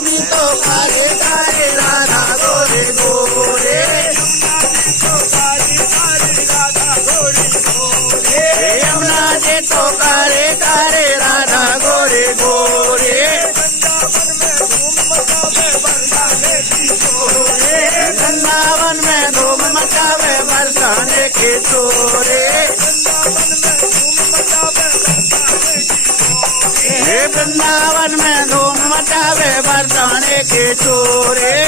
रानी तो काले काले राधा गोरे गोरे यमुना जी तो काले काले राधा गोरे गोरे वृंदावन में धूम मचावे बरसाने के चोरे वृंदावन में धूम मचावे बरसाने के चोरे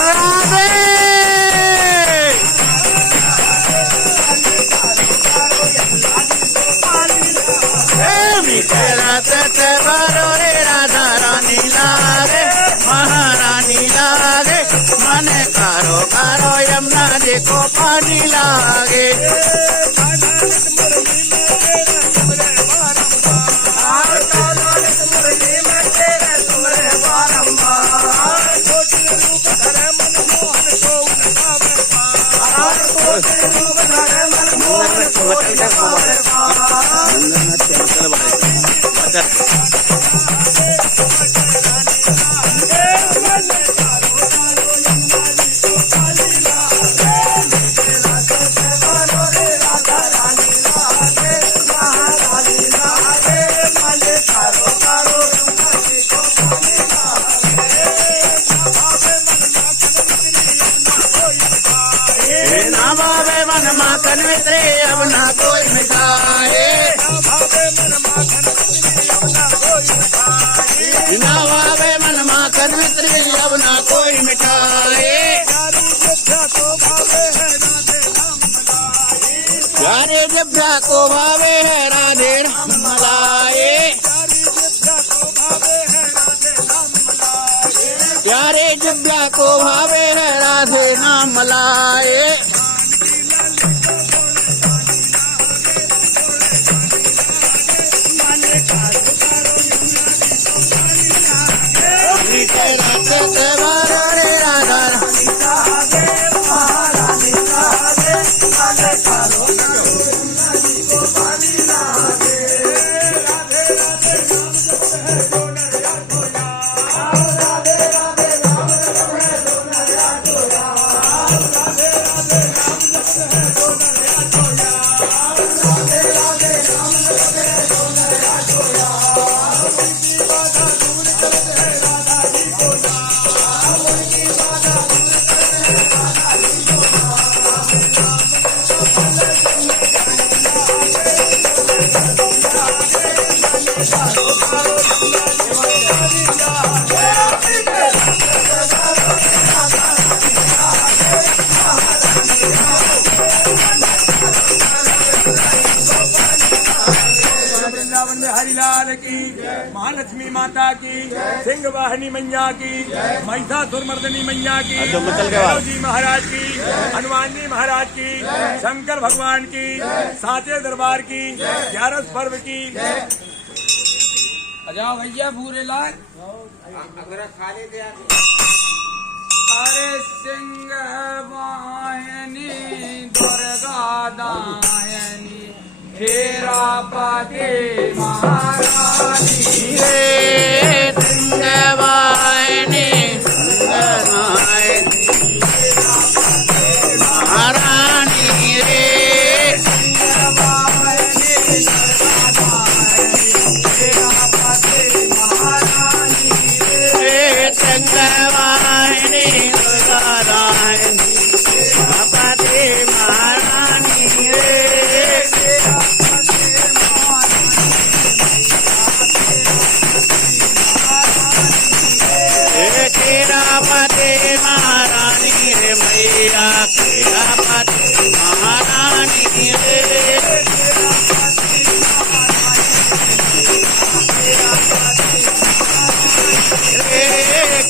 राधे मीठे रास्ते भरो रे राधा रानी लागे महारानी लागे मने कारो कारो यमुना जी को पानी लागे माखन मित्रे अब ना कोई मिठाए नवाबे मन माखन मित्रे अब ना कोई मिठाए प्यारे जिभ्या को भावे है राधे राम मलाए प्यारे जिभ्या को भावे है राधे नाम मलाए हरिलाल की महालक्ष्मी माता की सिंह वाहिनी मैया की महिषासुर मर्दनी मैया की जी महाराज की हनुमान जी महाराज की शंकर भगवान की साचे दरबार की 11 पर्व की जाओ भैया पूरे लाल अरे सिंह वाहिनी दुर्गा दायनी हेरा पाते महारानी रे सिंहवाहिनी महारानी रे सिंहवाहिनी दुर्गादायनी महारानी रे तेरा पते महारानी रे मैया तेरा पते महारानी रे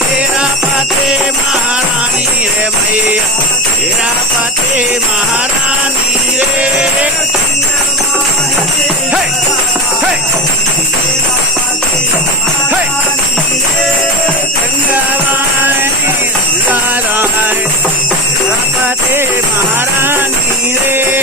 तेरा पते महारानी रे मैया तेरा पते महारानी रे महारानी रे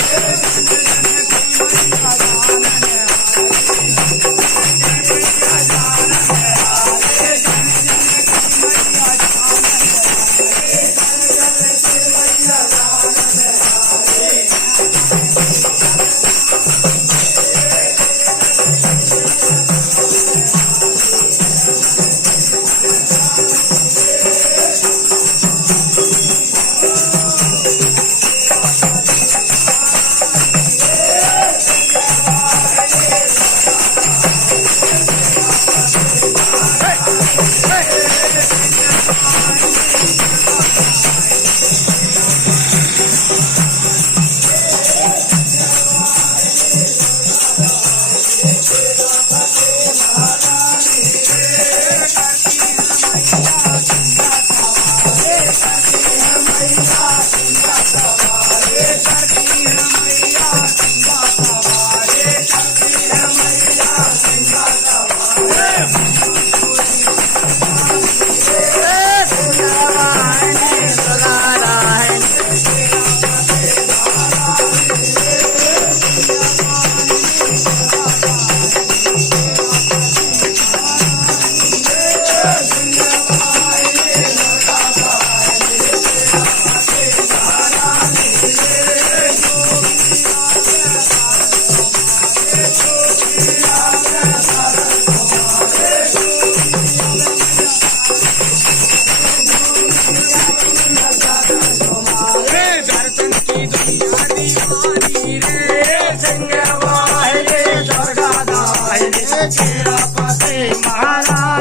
महाराज